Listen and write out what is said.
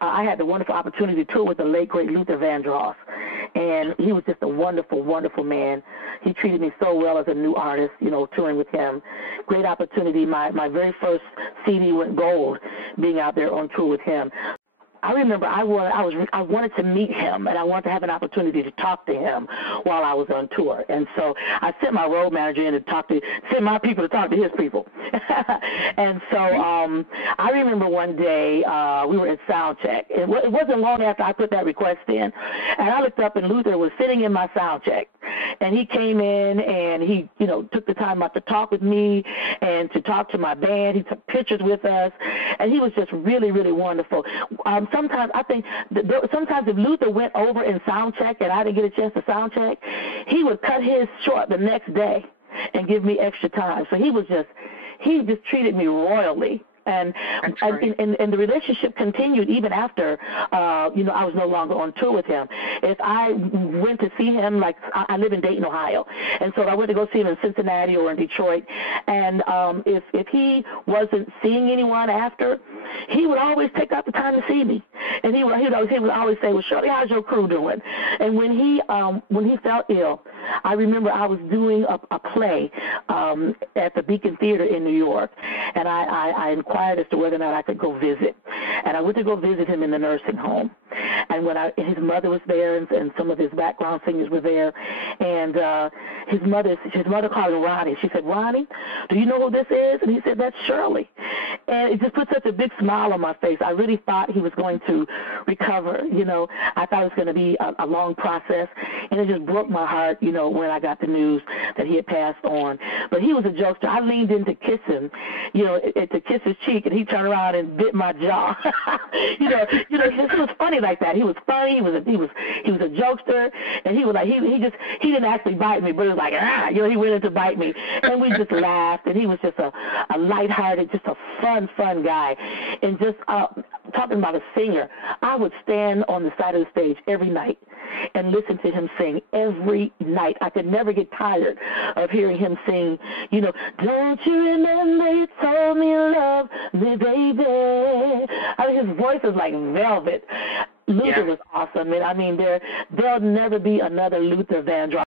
I had the wonderful opportunity to tour with the late, great Luther Vandross, and he was just a wonderful, wonderful man. He treated me so well as a new artist, touring with him. Great opportunity. My very first CD went gold being out there on tour with him. I remember I wanted to meet him, and I wanted to have an opportunity to talk to him while I was on tour. And so I sent my road manager in to send my people to talk to his people. And so I remember one day we were at sound check. It wasn't long after I put that request in, and I looked up and Luther was sitting in my sound check. And he came in and he, took the time out to talk with me and to talk to my band. He took pictures with us, and he was just really, really wonderful. Sometimes I think sometimes if Luther went over in sound check and I didn't get a chance to sound check, he would cut his short the next day and give me extra time. So he just treated me royally. And the relationship continued even after, I was no longer on tour with him. If I went to see him, like I live in Dayton, Ohio, and so I went to go see him in Cincinnati or in Detroit, and if he wasn't seeing anyone after, he would always take out the time to see me, and he would always say, "Well, Shirley, how's your crew doing?" And when he felt ill, I remember I was doing a play at the Beacon Theater in New York, and I inquired as to whether or not I could go visit. And I went to go visit him in the nursing home. And his mother was there, and some of his background singers were there. And his mother called him Ronnie. She said, "Ronnie, do you know who this is?" And he said, "That's Shirley." And it just put such a big smile on my face. I really thought he was going to recover. I thought it was going to be a long process. And it just broke my heart, when I got the news that he had passed on. But he was a jokester. I leaned in to kiss him, to kiss his cheek, and he turned around and bit my jaw. It was funny like that. He was funny. He was a jokester, and he was like he didn't actually bite me, but it was like he went in to bite me, and we just laughed. And he was just a lighthearted, just a fun guy, and just talking about a singer. I would stand on the side of the stage every night and listen to him sing every night. I could never get tired of hearing him sing, "Don't you remember you told me you loved me, baby?" His voice is like velvet. Luther was awesome. And there'll never be another Luther Vandross.